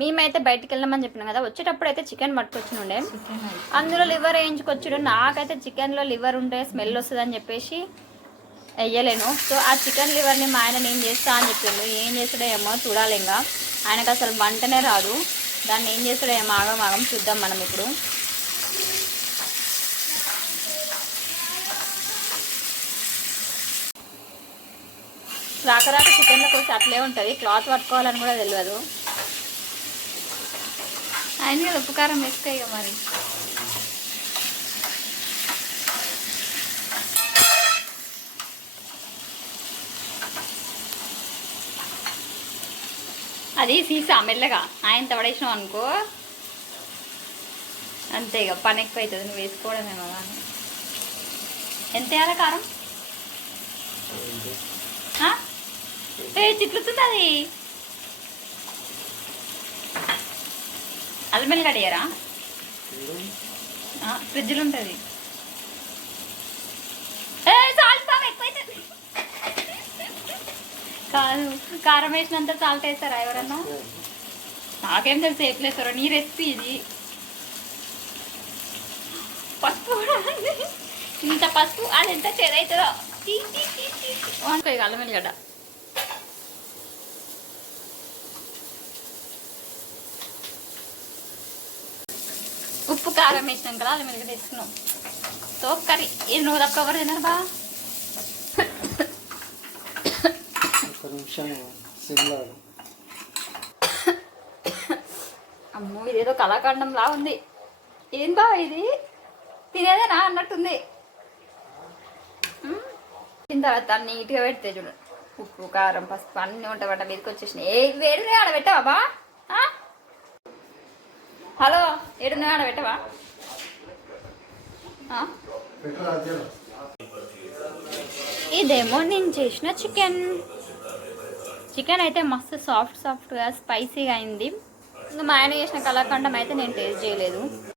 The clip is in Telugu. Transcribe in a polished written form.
మేమైతే బయటికి వెళ్ళామని చెప్పినాం కదా, వచ్చేటప్పుడు అయితే చికెన్ పట్టుకొచ్చి అందులో లివర్ వేయించుకొచ్చాడు. నాకైతే చికెన్లో లివర్ ఉంటే స్మెల్ వస్తుందని చెప్పేసి వేయలేను. సో ఆ చికెన్ లివర్ని మా ఆయన నేను చేస్తా అని చెప్పిండు. ఏం చేస్తాడో ఏమో చూడాలి. ఇంకా ఆయనకు అసలు వంటనే రాదు. దాన్ని ఏం చేస్తాడో ఏమో ఆగం చూద్దాం మనం ఇప్పుడు. రాక చికెన్లో కొంచెం అట్లే ఉంటుంది, క్లాత్ పట్టుకోవాలని కూడా తెలియదు. ఆయన ఉప్పు కారం వేస్తాయి ఇక మరి. అది సీసా మెల్లగా ఆయన తవడేసినావు అనుకో అంతే, ఇక పని ఎక్కువ అవుతుంది. నువ్వు వేసుకోవడమేమో కానీ. ఎంత వేయాలి కారం? చిట్లుతుంది అది. అల్లం కడిగారా? ఫ్రిడ్జ్లో ఉంటుంది. కాదు, కారం వేసినంత సాల్ట్ వేస్తారా ఎవరన్నా? నాకేం తెలుసు ఎట్లా వేస్తారో. నీ రెసిపీ ఇది. పసుపు కూడా ఇంత పసుపు, అది ఎంత చేదవుతుందో. అల్లం వెల్లిగడ్డ ఉప్పు కారం వేసినాం కదా, అల్లం వెల్లిగడ్డ వేసుకున్నాం. సో కర్రీ ఇది నువ్వు తప్ప ఎవరు తిన్నారు బా? అమ్మో, ఇదేదో కళాఖండంలా ఉంది. ఏం బా ఇది? తినేదేనా అన్నట్టుంది. తిన్న తర్వాత నీట్గా పెడితే చూడు, ఉప్పు కారం పసుపు అన్నీ ఉంటాయట. మీదకి వచ్చేసినాయి. వేరే ఆడ పెట్టవా బా? హలో, ఏడున్నా ఆడ పెట్టవా? ఇదేమో నేను చేసిన చికెన్ అయితే మస్తు సాఫ్ట్గా స్పైసీగా అయింది. ఇంకా మా ఆయన చేసిన కళాఖండం అయితే నేను టేస్ట్ చేయలేదు.